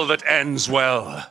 tale that ends well.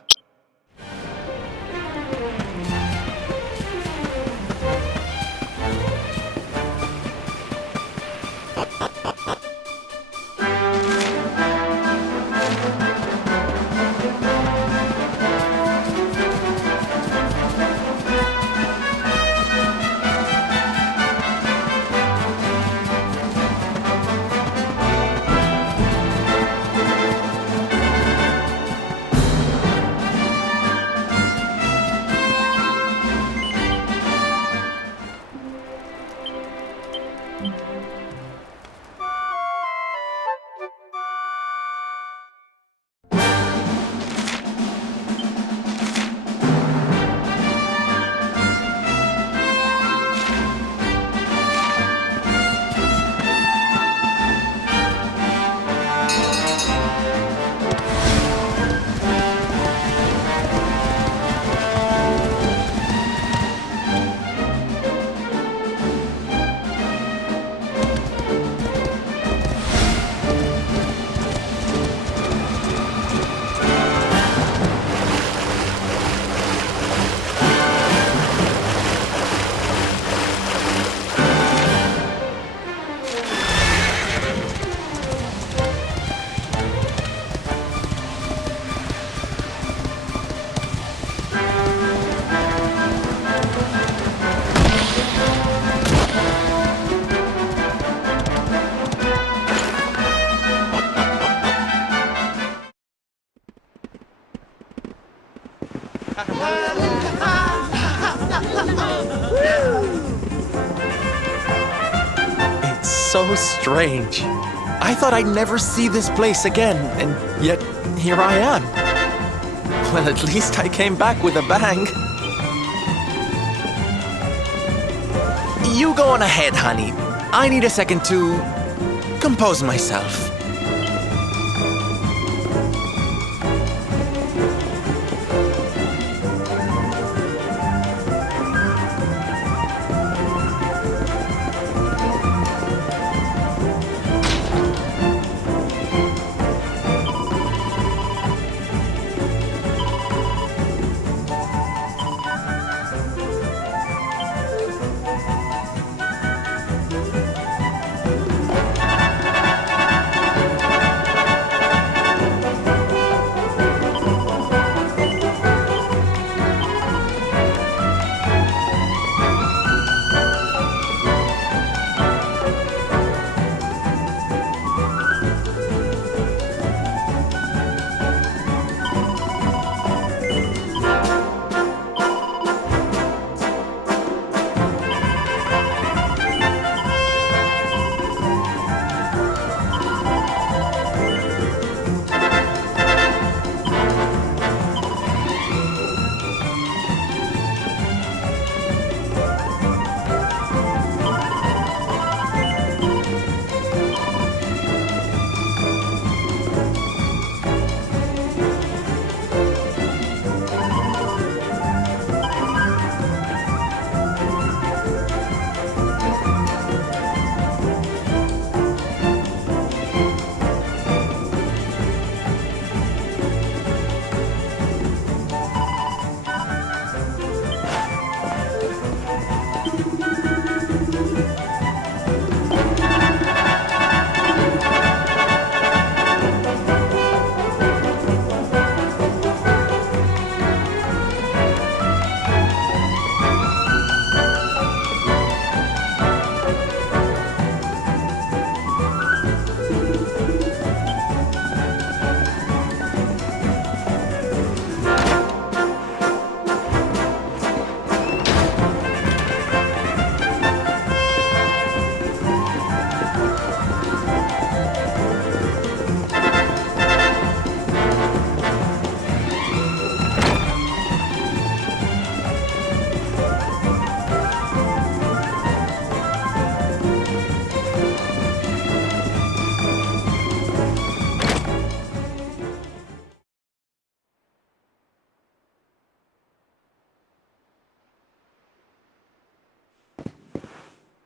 It's so strange. I thought I'd never see this place again, and yet here I am. Well, at least I came back with a bang. You go on ahead, honey. I need a second to compose myself.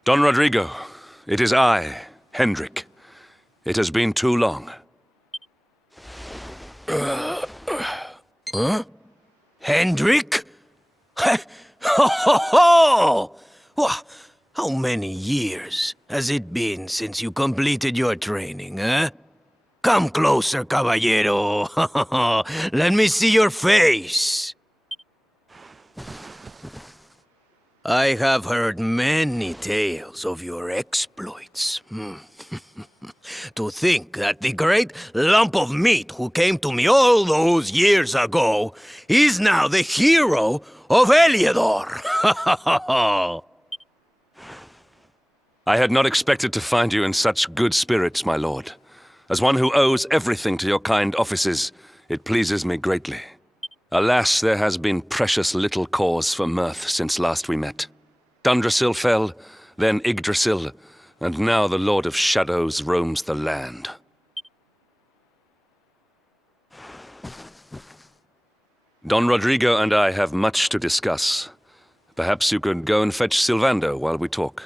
Don Rodrigo, it is I, Hendrik. It has been too long. Hendrik? Ho ho ho! How many years has it been since you completed your training, eh? Come closer, caballero. Let me see your face. I have heard many tales of your exploits. To think that the great lump of meat who came to me all those years ago is now the hero of Eliodor. I had not expected to find you in such good spirits, my lord. As one who owes everything to your kind offices, it pleases me greatly. Alas, there has been precious little cause for mirth since last we met. Dundrasil fell, then Yggdrasil, and now the Lord of Shadows roams the land. Don Rodrigo and I have much to discuss. Perhaps you could go and fetch Sylvando while we talk.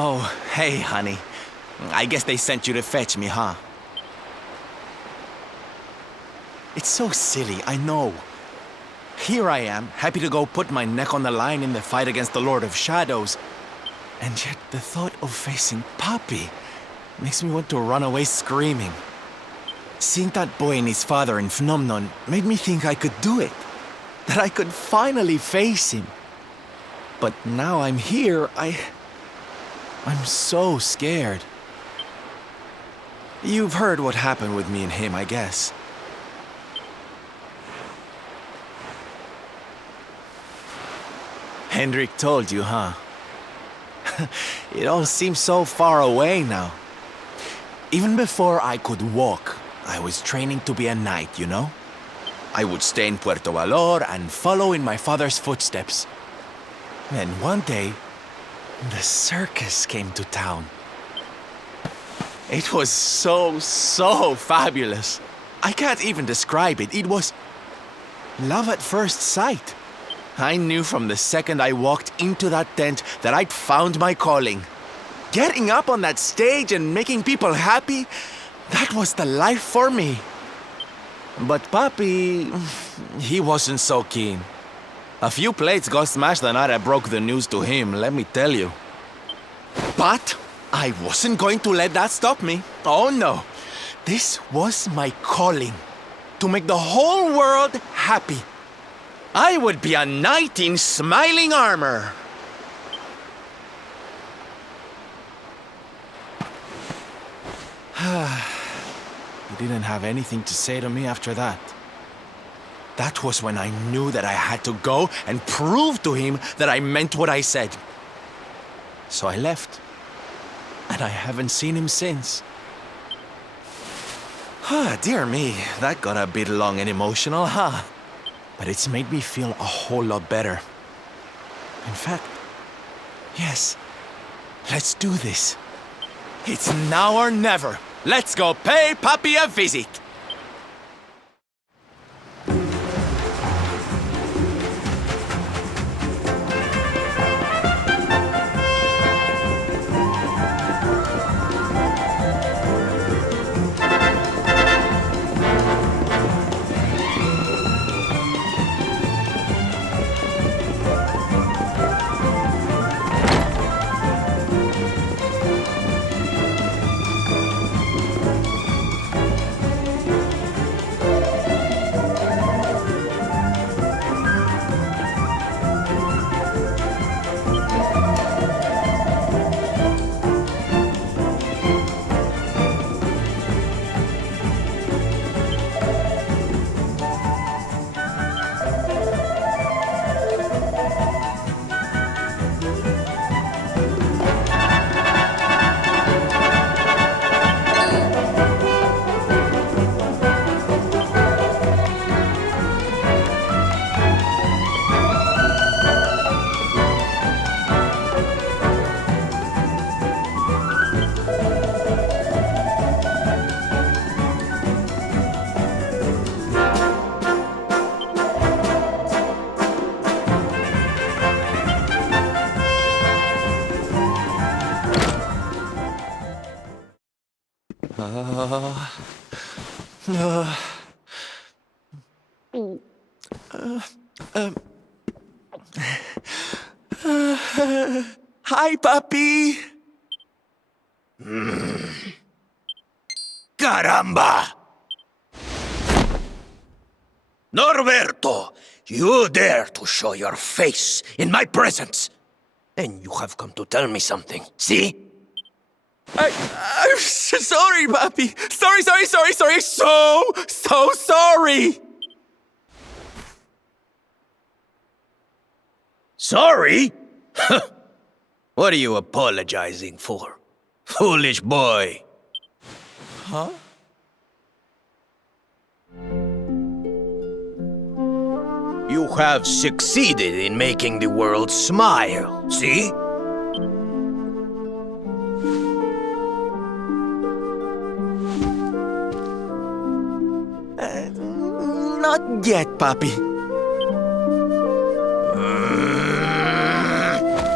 Oh, hey, honey. I guess they sent you to fetch me, huh? It's so silly, I know. Here I am, happy to go put my neck on the line in the fight against the Lord of Shadows. And yet the thought of facing Papi makes me want to run away screaming. Seeing that boy and his father in Phenomenon made me think I could do it. That I could finally face him. But now I'm here, I'm so scared. You've heard what happened with me and him, I guess. Hendrik told you, huh? It all seems so far away now. Even before I could walk, I was training to be a knight, you know? I would stay in Puerto Valor and follow in my father's footsteps. Then one day, the circus came to town. It was so fabulous. I can't even describe it. It was love at first sight. I knew from the second I walked into that tent that I'd found my calling. Getting up on that stage and making people happy, that was the life for me. But Papi, he wasn't so keen. A few plates got smashed the night I broke the news to him, let me tell you. But I wasn't going to let that stop me. Oh no. This was my calling. To make the whole world happy. I would be a knight in smiling armor. He didn't have anything to say to me after that. That was when I knew that I had to go and prove to him that I meant what I said. So I left. And I haven't seen him since. Dear me, that got a bit long and emotional, huh? But it's made me feel a whole lot better. In fact, yes, let's do this. It's now or never. Let's go pay Papi a visit. Hi, puppy! Caramba! Norberto, you dare to show your face in my presence. And you have come to tell me something, see? I'm sorry, puppy! Sorry! So sorry! Sorry? What are you apologizing for? Foolish boy. Huh? You have succeeded in making the world smile, see? Not yet, puppy.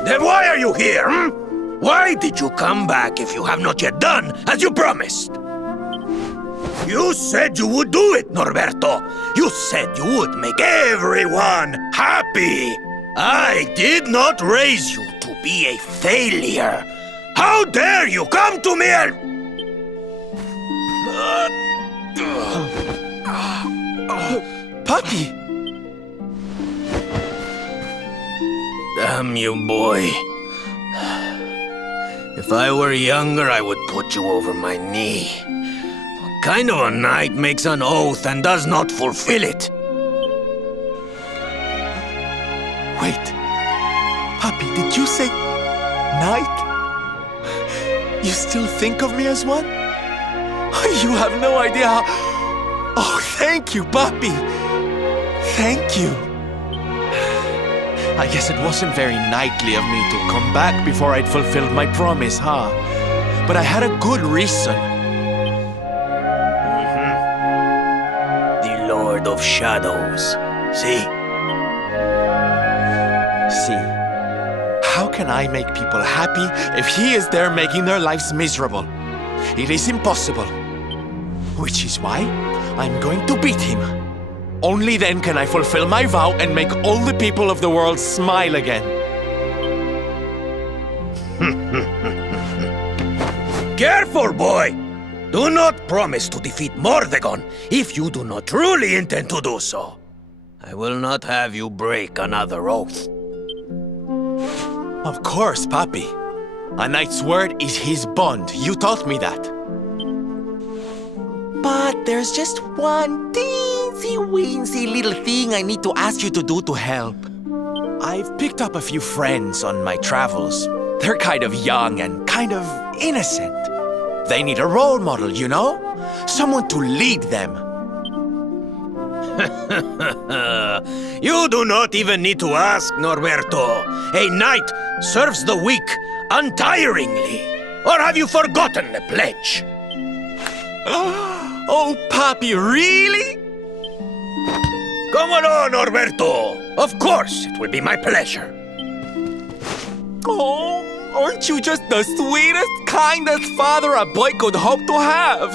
Then why are you here, Why did you come back if you have not yet done as you promised? You said you would do it, Norberto. You said you would make everyone happy. I did not raise you to be a failure. How dare you come to me and... Puppy! Damn you, boy. If I were younger, I would put you over my knee. What kind of a knight makes an oath and does not fulfill it? Wait. Puppy, did you say... knight? You still think of me as one? You have no idea how... Oh, thank you, puppy! Thank you! I guess it wasn't very knightly of me to come back before I'd fulfilled my promise, huh? But I had a good reason. The Lord of Shadows. See? See? How can I make people happy if he is there making their lives miserable? It is impossible. Which is why I'm going to beat him. Only then can I fulfill my vow and make all the people of the world smile again. Careful, boy! Do not promise to defeat Mordegon if you do not truly intend to do so. I will not have you break another oath. Of course, Papi. A knight's word is his bond. You taught me that. But there's just one teensy-weensy little thing I need to ask you to do to help. I've picked up a few friends on my travels. They're kind of young and kind of innocent. They need a role model, you know? Someone to lead them. You do not even need to ask, Norberto. A knight serves the weak untiringly. Or have you forgotten the pledge? Oh, Papi, really? Come on, Norberto. Of course, it will be my pleasure. Oh, aren't you just the sweetest, kindest father a boy could hope to have?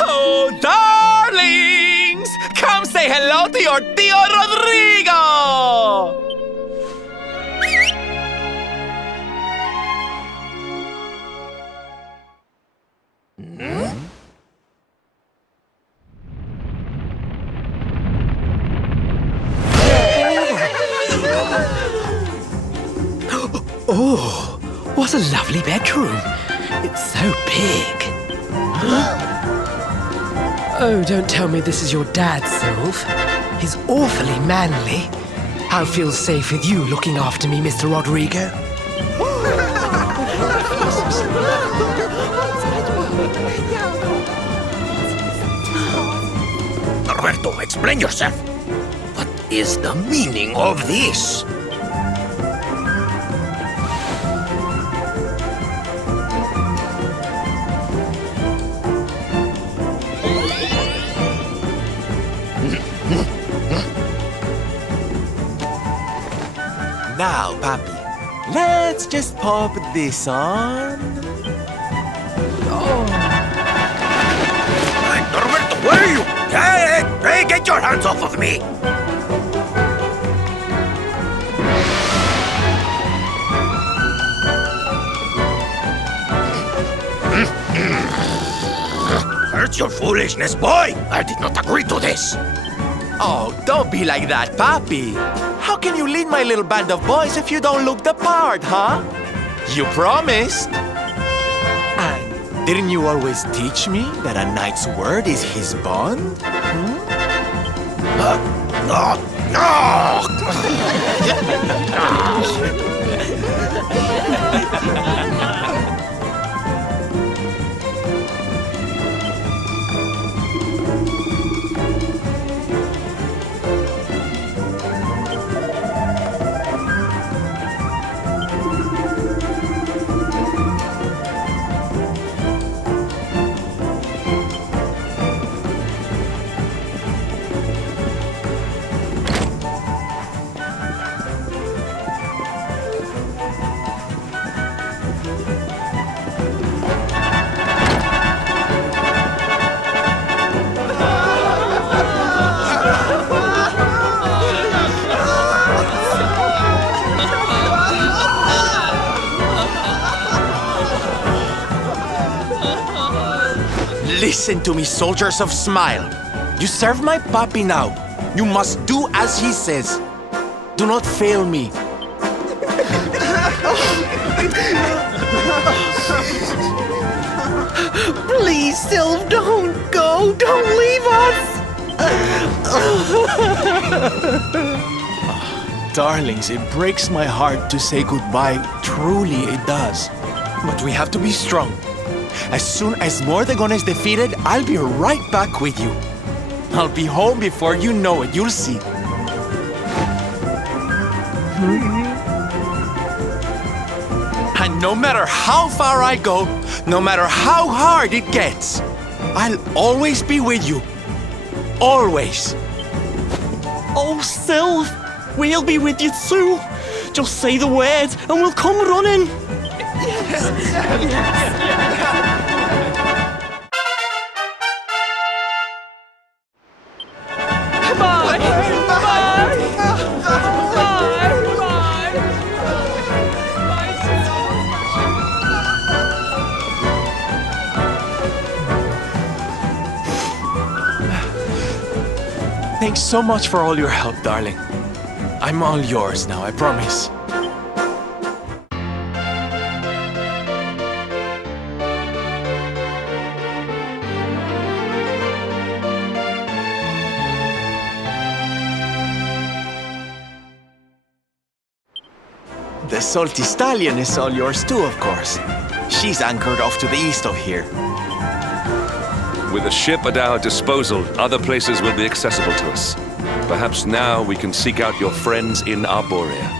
Oh, darlings! Come say hello to your Tio Rodrigo! Oh, what a lovely bedroom. It's so big. Oh, don't tell me this is your dad, Sylv. He's awfully manly. I'll feel safe with you looking after me, Mr. Rodrigo. Norberto, explain yourself. What is the meaning of this? Now, Papi, let's just pop this on. Norberto, where are you? Hey, get your hands off of me! Where's your foolishness, boy? I did not agree to this. Oh, don't be like that, Papi. How can you lead my little band of boys if you don't look the part, huh? You promised. And didn't you always teach me that a knight's word is his bond? No! Listen to me, soldiers of Smile. You serve my Papi now. You must do as he says. Do not fail me. Please, Sylv, don't go. Don't leave us. Darlings, it breaks my heart to say goodbye. Truly, it does. But we have to be strong. As soon as Mordegon is defeated, I'll be right back with you. I'll be home before you know it. You'll see. And no matter how far I go, no matter how hard it gets, I'll always be with you. Always. Oh, Sylv, we'll be with you too. Just say the word and we'll come running. Thanks so much for all your help, darling. I'm all yours now, I promise. The salty stallion is all yours too, of course. She's anchored off to the east of here. With a ship at our disposal, other places will be accessible to us. Perhaps now we can seek out your friends in Arborea.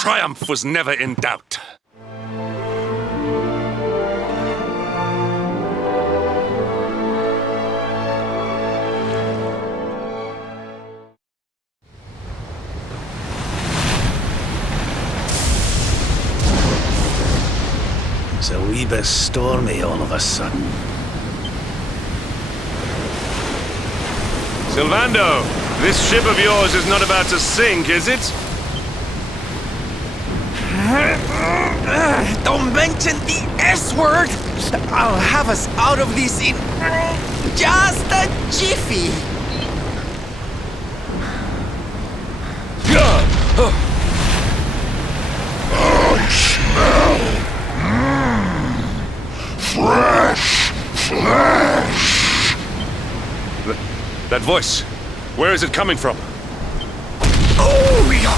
triumph was never in doubt. It's a wee bit stormy all of a sudden. Sylvando, this ship of yours is not about to sink, is it? Don't mention the S word! I'll have us out of this in just a jiffy! I smell fresh flesh. That voice, where is it coming from? Oh, yeah.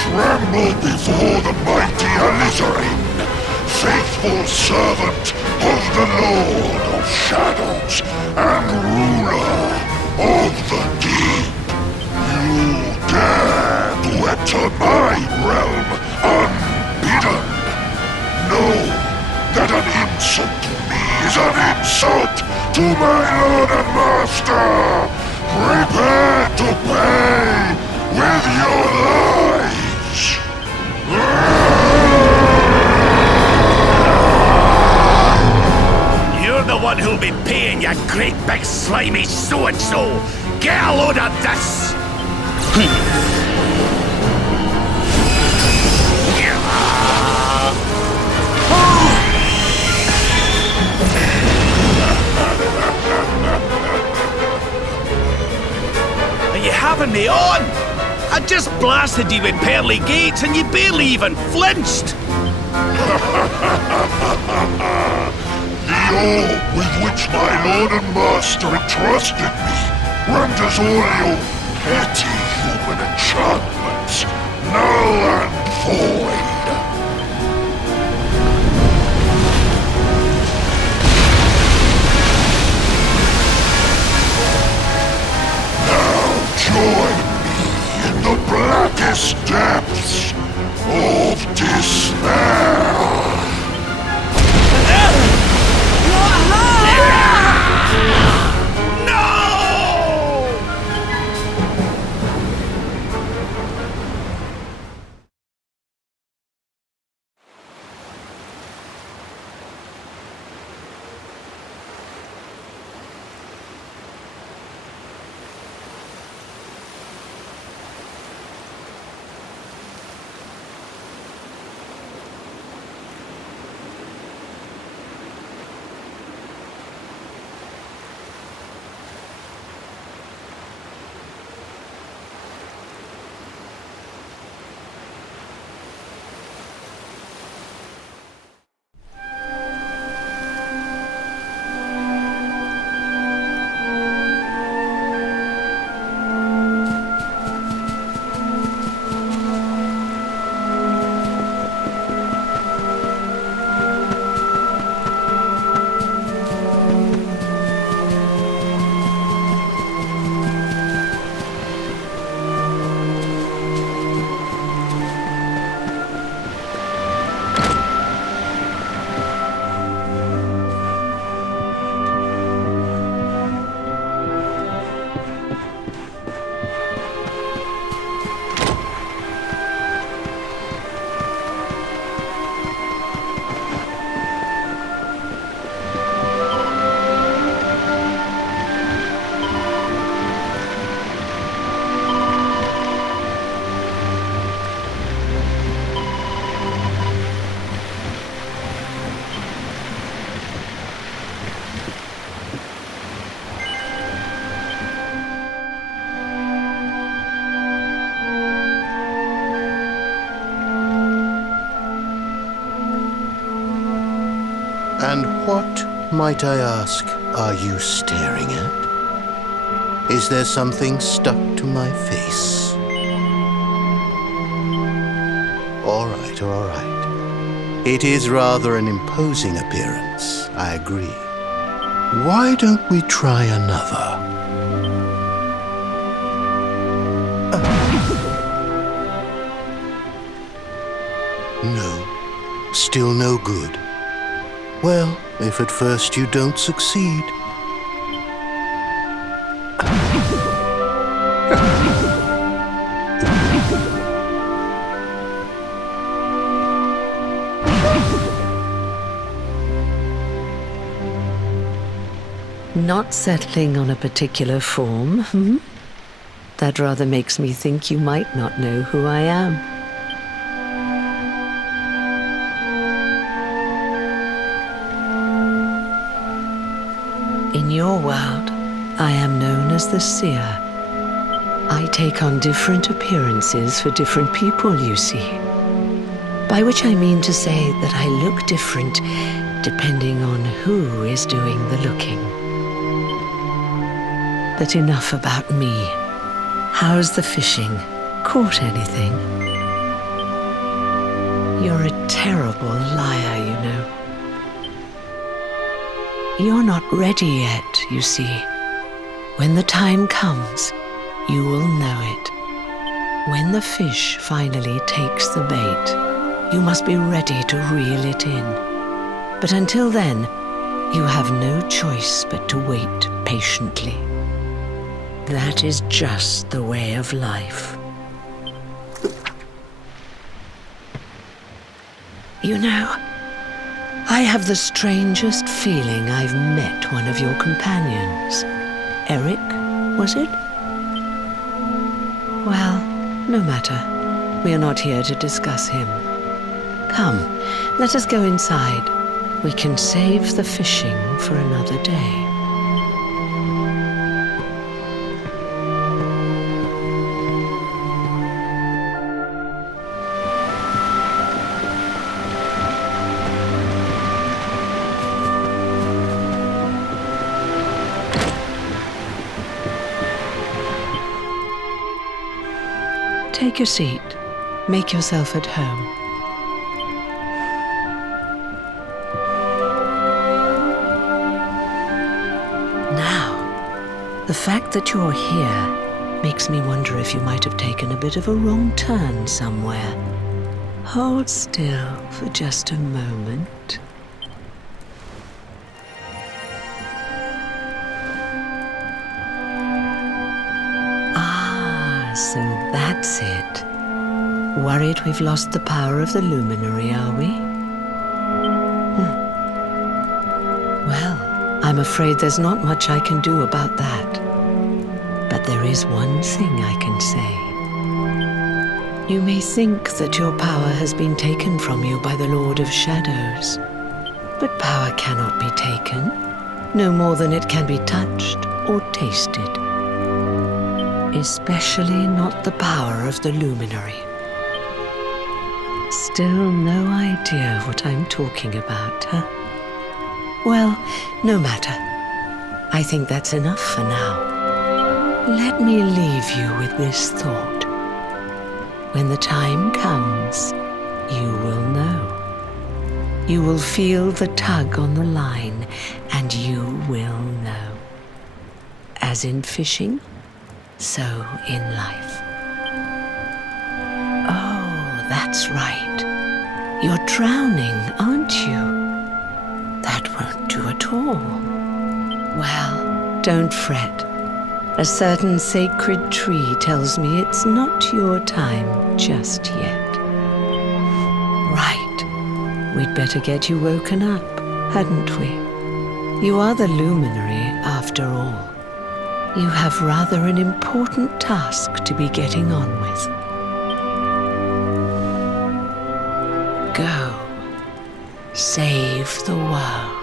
Tremble before the mighty Alizarin, faithful servant of the Lord of Shadows and ruler of the deep. You dare to enter my realm unbidden. Know that an insult to me is an insult to my lord and master. Prepare to pay with your lives. You're the one who'll be paying, you great big slimy so-and-so! Get a load of this! Are you having me on? I just blasted you with pearly gates and you barely even flinched! The orb with which my lord and master entrusted me renders all your petty human enchantments null and void. Now join me in the blackest depths of despair. And what, might I ask, are you staring at? Is there something stuck to my face? All right, all right. It is rather an imposing appearance, I agree. Why don't we try another? No, still no good. Well, if at first you don't succeed. Not settling on a particular form, hmm? That rather makes me think you might not know who I am. In your world, I am known as the Seer. I take on different appearances for different people, you see. By which I mean to say that I look different depending on who is doing the looking. But enough about me. How's the fishing? Caught anything? You're a terrible liar, you know. You're not ready yet, you see. When the time comes, you will know it. When the fish finally takes the bait, you must be ready to reel it in. But until then, you have no choice but to wait patiently. That is just the way of life. You know, I have the strangest feeling I've met one of your companions. Eric, was it? Well, no matter. We are not here to discuss him. Come, let us go inside. We can save the fishing for another day. Take your seat. Make yourself at home. Now, the fact that you're here makes me wonder if you might have taken a bit of a wrong turn somewhere. Hold still for just a moment. So that's it. Worried we've lost the power of the luminary, are we? Well, I'm afraid there's not much I can do about that. But there is one thing I can say. You may think that your power has been taken from you by the Lord of Shadows. But power cannot be taken, no more than it can be touched or tasted. Especially not the power of the luminary. Still no idea what I'm talking about, huh? Well, no matter. I think that's enough for now. Let me leave you with this thought. When the time comes, you will know. You will feel the tug on the line, and you will know. As in fishing, so in life. Oh, that's right. You're drowning, aren't you? That won't do at all. Well, don't fret. A certain sacred tree tells me it's not your time just yet. Right. We'd better get you woken up, hadn't we? You are the luminary, after all. You have rather an important task to be getting on with. Go. Save the world.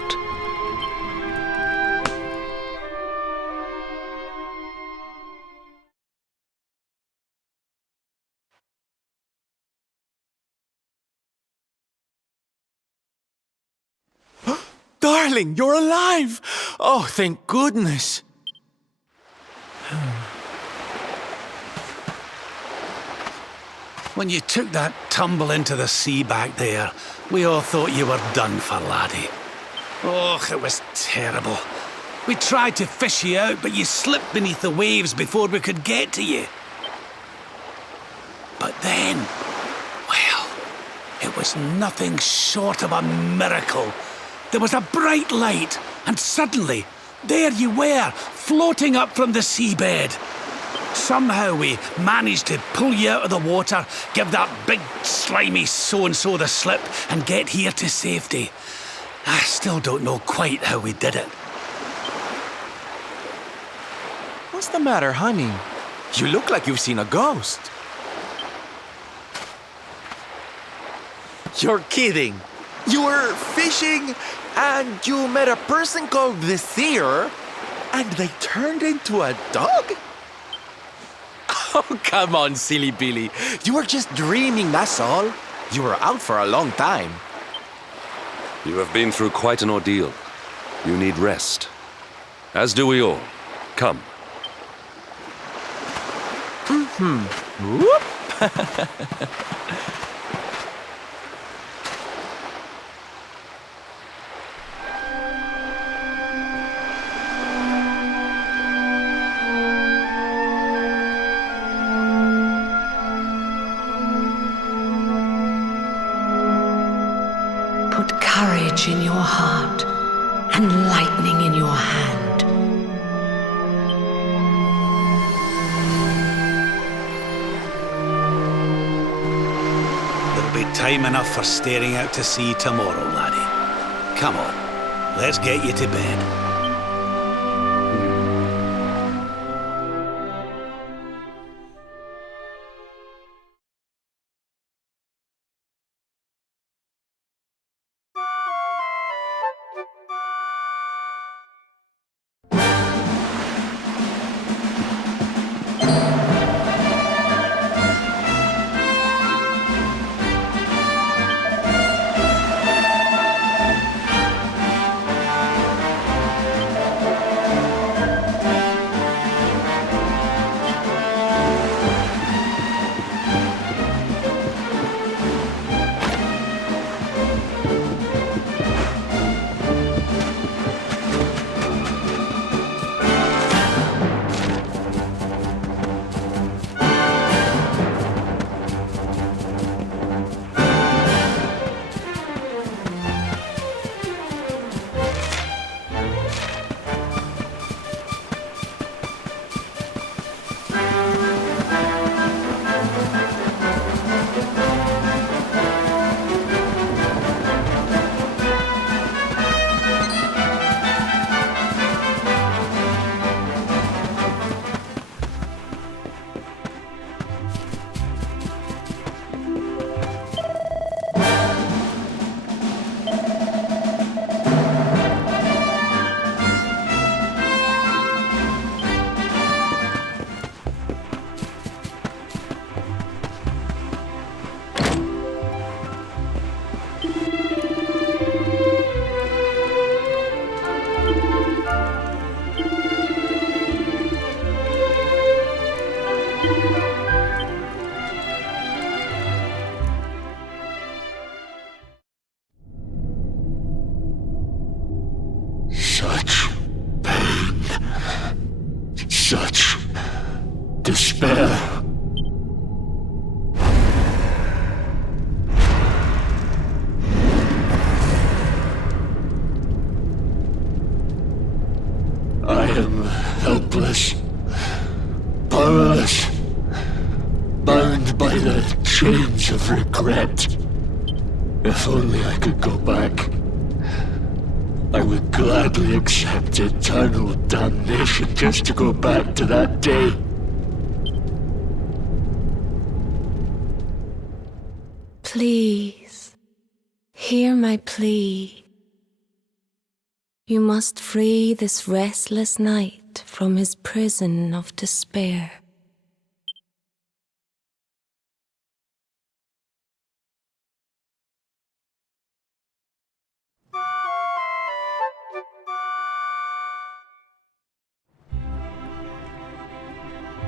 Darling, you're alive! Oh, thank goodness. When you took that tumble into the sea back there, we all thought you were done for, laddie. Oh, it was terrible. We tried to fish you out, but you slipped beneath the waves before we could get to you. But then, well, it was nothing short of a miracle. There was a bright light, and suddenly, there you were, floating up from the seabed. Somehow we managed to pull you out of the water, give that big, slimy so-and-so the slip, and get here to safety. I still don't know quite how we did it. What's the matter, honey? You look like you've seen a ghost. You're kidding. You were fishing, and you met a person called the Seer, and they turned into a dog? Oh, come on, silly Billy. You were just dreaming, that's all. You were out for a long time. You have been through quite an ordeal. You need rest. As do we all. Come. Whoop! Put courage in your heart and lightning in your hand. There'll be time enough for staring out to sea tomorrow, laddie. Come on, let's get you to bed. Such pain. Such despair. I am helpless, powerless, bound by the chains of regret. If only I could go back, I would gladly accept eternal damnation just to go back to that day. Please, hear my plea. You must free this restless knight from his prison of despair.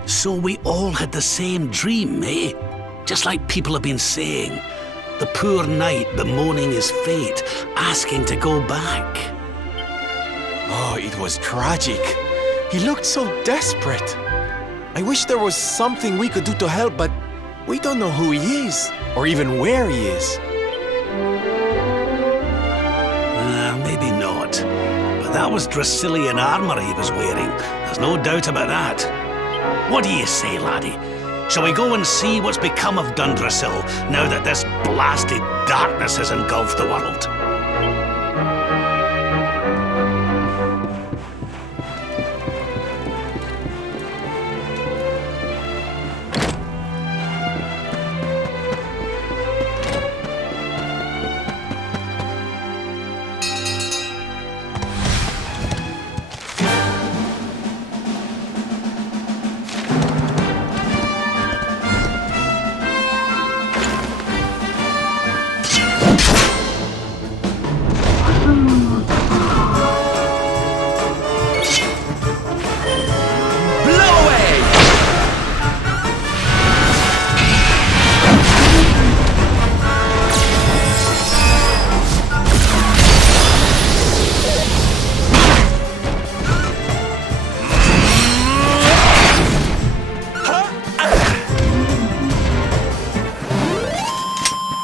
So we all had the same dream, eh? Just like people have been saying. The poor knight bemoaning his fate, asking to go back. Oh, it was tragic. He looked so desperate. I wish there was something we could do to help, but we don't know who he is, or even where he is. Maybe not. But that was Dracilian armor he was wearing. There's no doubt about that. What do you say, laddie? Shall we go and see what's become of Dundrasil now that this blasted darkness has engulfed the world?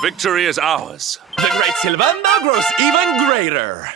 Victory is ours. The great Sylvando grows even greater.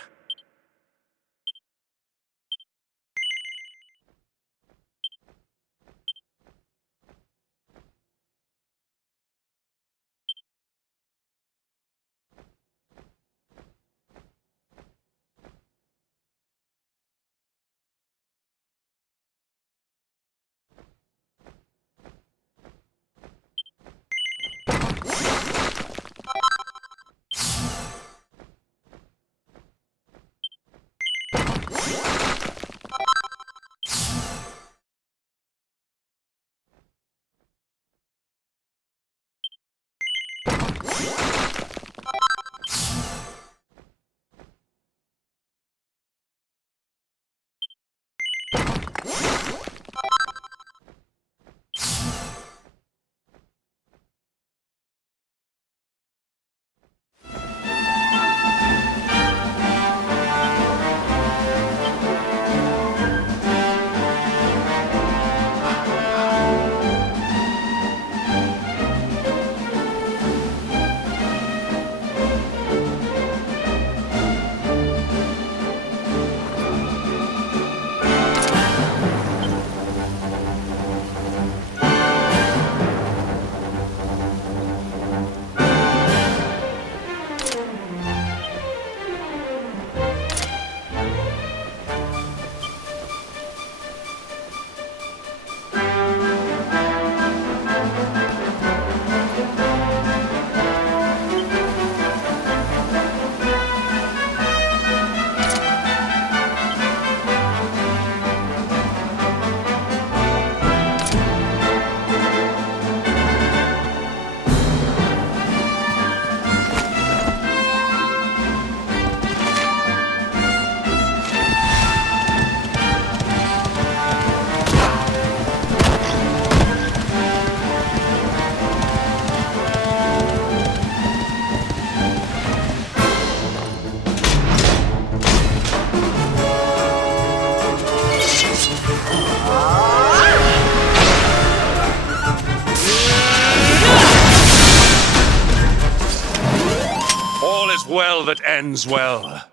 Well that ends well.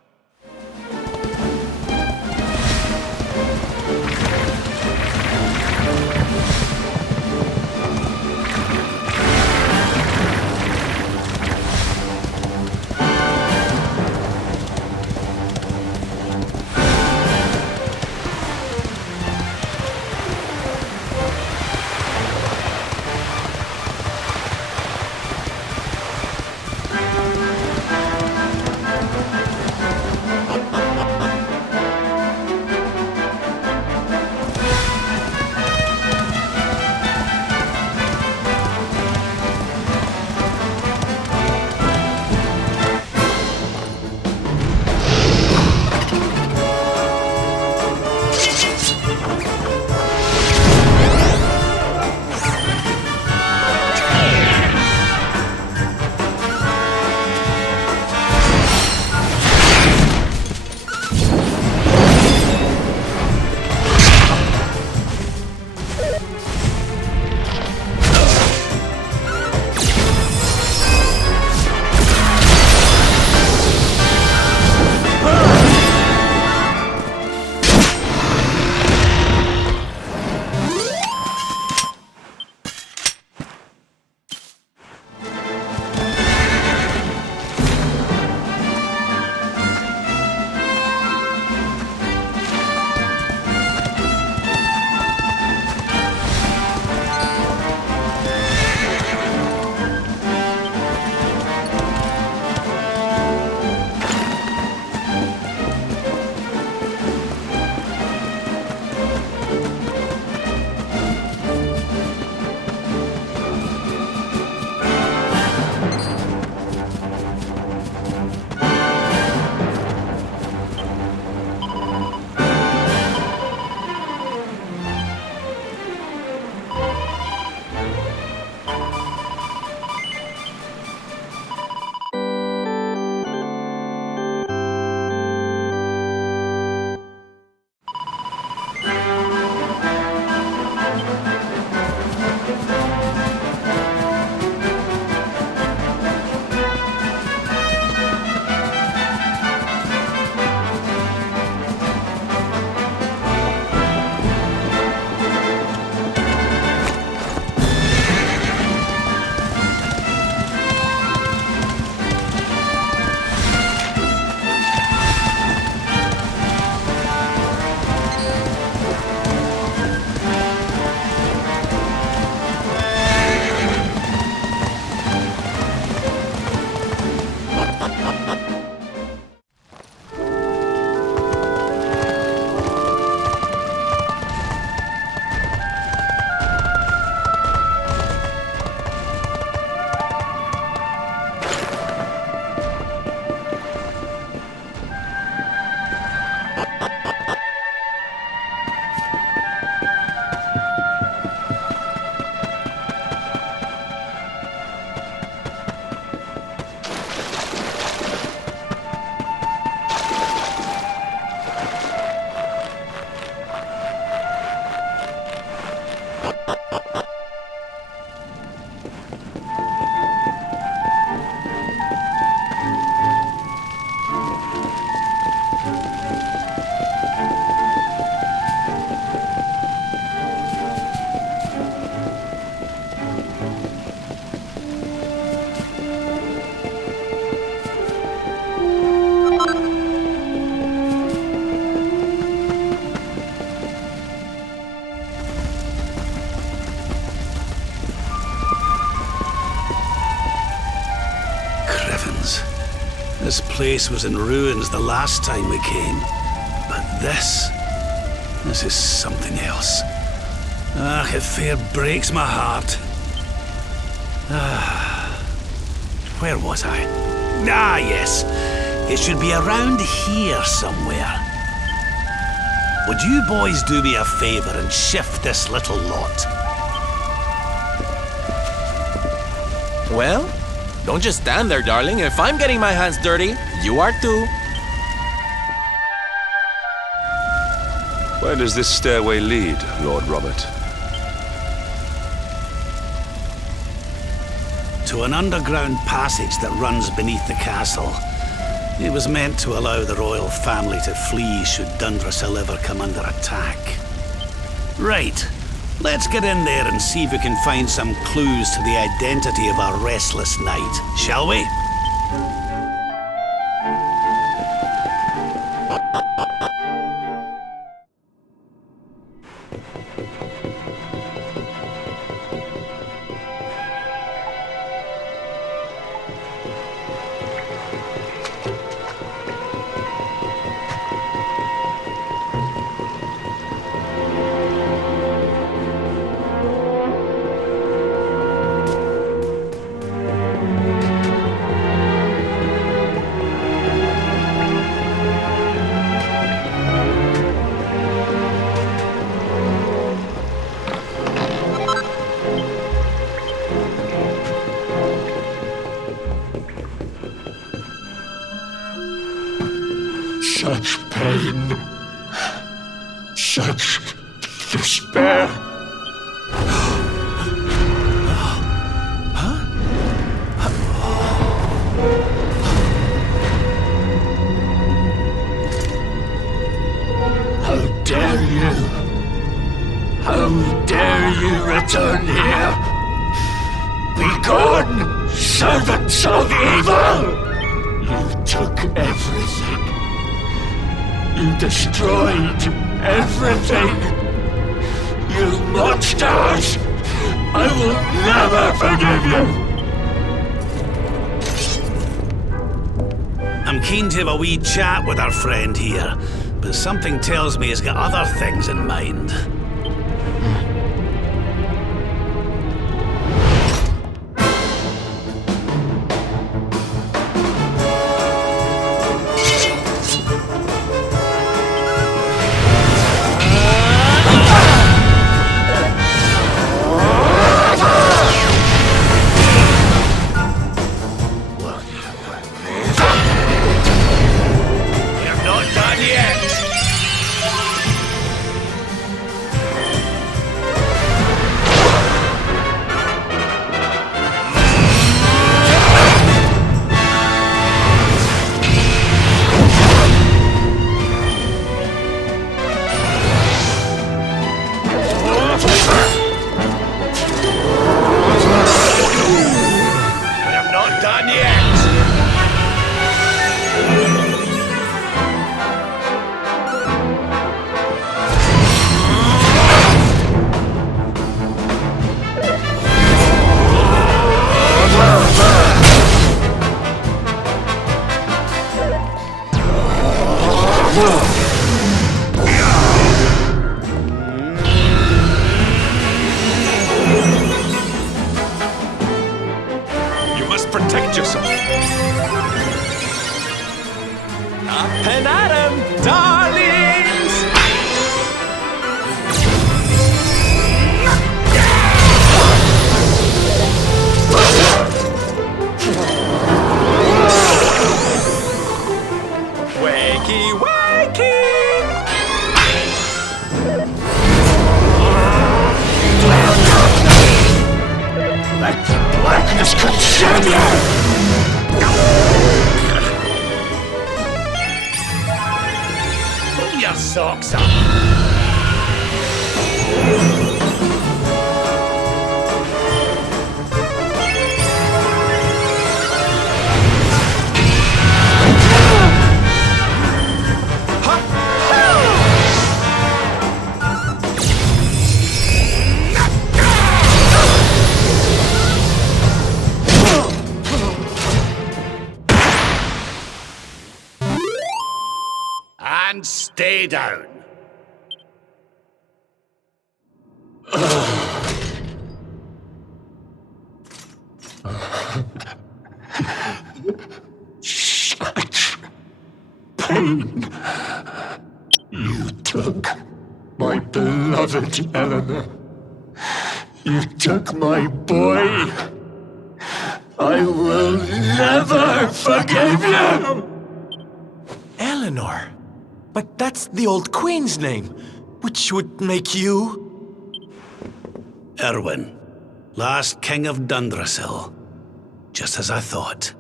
This place was in ruins the last time we came. But this is something else. Ah, it fair breaks my heart. Where was I? Ah, yes. It should be around here somewhere. Would you boys do me a favor and shift this little lot? Well, don't just stand there, darling. If I'm getting my hands dirty, you are too. Where does this stairway lead, Lord Robert? To an underground passage that runs beneath the castle. It was meant to allow the royal family to flee should Dundrasil ever come under attack. Right. Let's get in there and see if we can find some clues to the identity of our restless knight, shall we? Such pain, such despair. How dare you? How dare you return here? Begone, servants of evil! You took everything. You destroyed everything! You monsters! I will never forgive you! I'm keen to have a wee chat with our friend here, but something tells me he's got other things in mind. Stay down. Such pain. You took my beloved Eleanor. You took my boy. I will never forgive you! Eleanor? But that's the old queen's name, which would make you... Erwin, last king of Dundrasil. Just as I thought.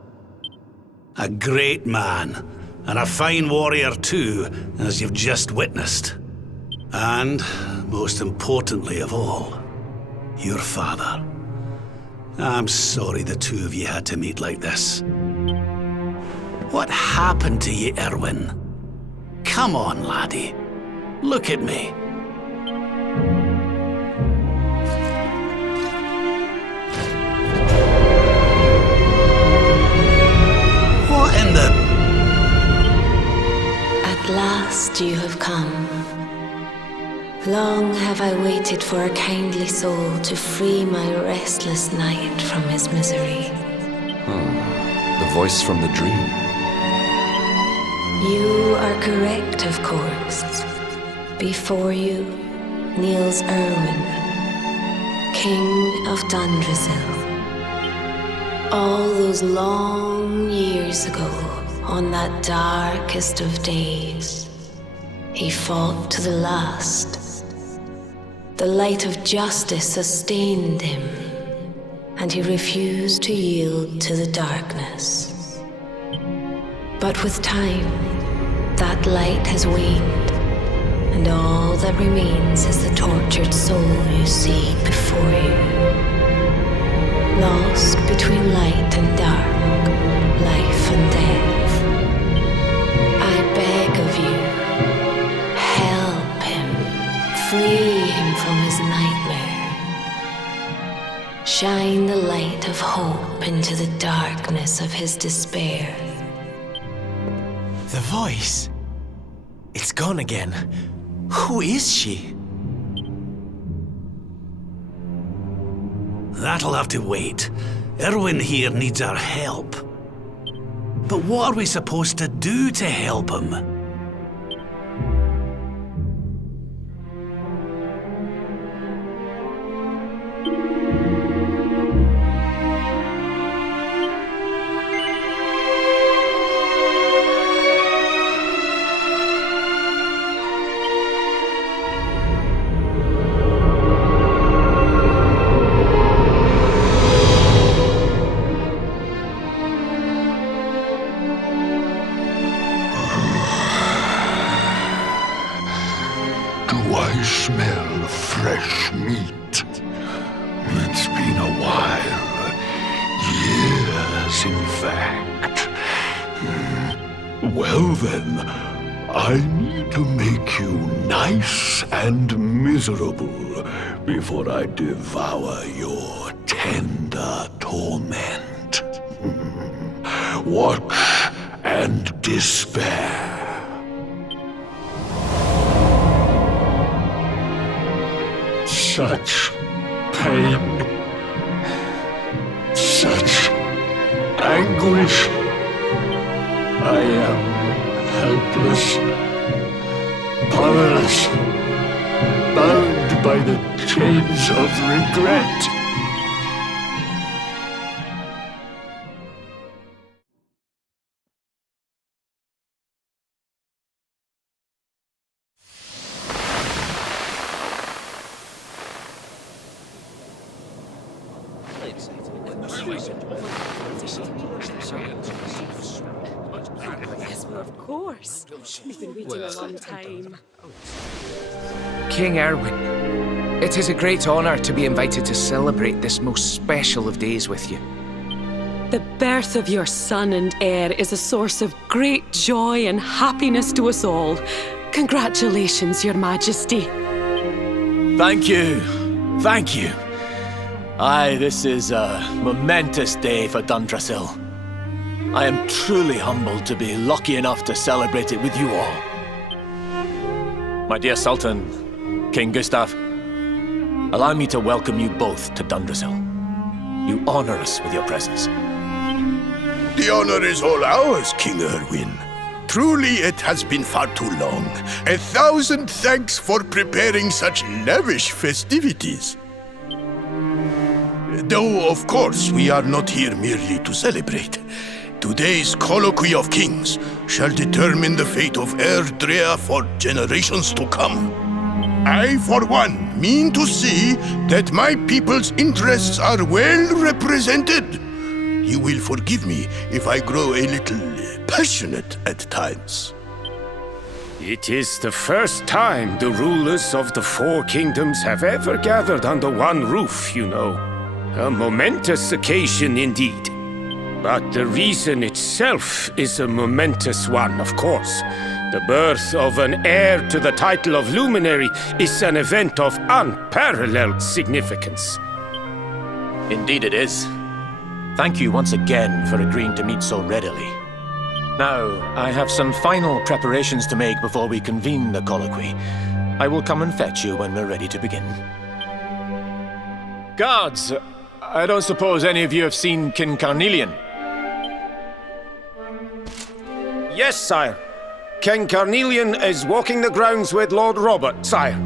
A great man, and a fine warrior too, as you've just witnessed. And, most importantly of all, your father. I'm sorry the two of you had to meet like this. What happened to you, Erwin? Come on, laddie. Look at me. What in the... At last you have come. Long have I waited for a kindly soul to free my restless night from his misery. The voice from the dream. You are correct, of course. Before you kneels Erwin, King of Dundrasil. All those long years ago, on that darkest of days, he fought to the last. The light of justice sustained him, and he refused to yield to the darkness. But with time, that light has waned, and all that remains is the tortured soul you see before you. Lost between light and dark, life and death. I beg of you, help him, free him from his nightmare. Shine the light of hope into the darkness of his despair. The voice. It's gone again. Who is she? That'll have to wait. Erwin here needs our help. But what are we supposed to do to help him? Do I smell fresh meat? It's been a while. Years, in fact. Well then, I need to make you nice and miserable before I devour your tender torment. Watch and despair. Such pain, such anguish. I am helpless, powerless, bound by the chains of regret. Yes, well, of course. We've been waiting a long time. King Erwin, it is a great honor to be invited to celebrate this most special of days with you. The birth of your son and heir is a source of great joy and happiness to us all. Congratulations, Your Majesty. Thank you. Thank you. Aye, this is a momentous day for Dundrasil. I am truly humbled to be lucky enough to celebrate it with you all. My dear Sultan, King Gustav, allow me to welcome you both to Dundrasil. You honor us with your presence. The honor is all ours, King Erwin. Truly, it has been far too long. 1,000 thanks for preparing such lavish festivities. Though, of course, we are not here merely to celebrate. Today's colloquy of kings shall determine the fate of Erdrea for generations to come. I, for one, mean to see that my people's interests are well represented. You will forgive me if I grow a little passionate at times. It is the first time the rulers of the four kingdoms have ever gathered under one roof, you know. A momentous occasion indeed. But the reason itself is a momentous one, of course. The birth of an heir to the title of luminary is an event of unparalleled significance. Indeed it is. Thank you once again for agreeing to meet so readily. Now, I have some final preparations to make before we convene the colloquy. I will come and fetch you when we're ready to begin. Guards, I don't suppose any of you have seen King Carnelian? Yes, sire. King Carnelian is walking the grounds with Lord Robert, sire.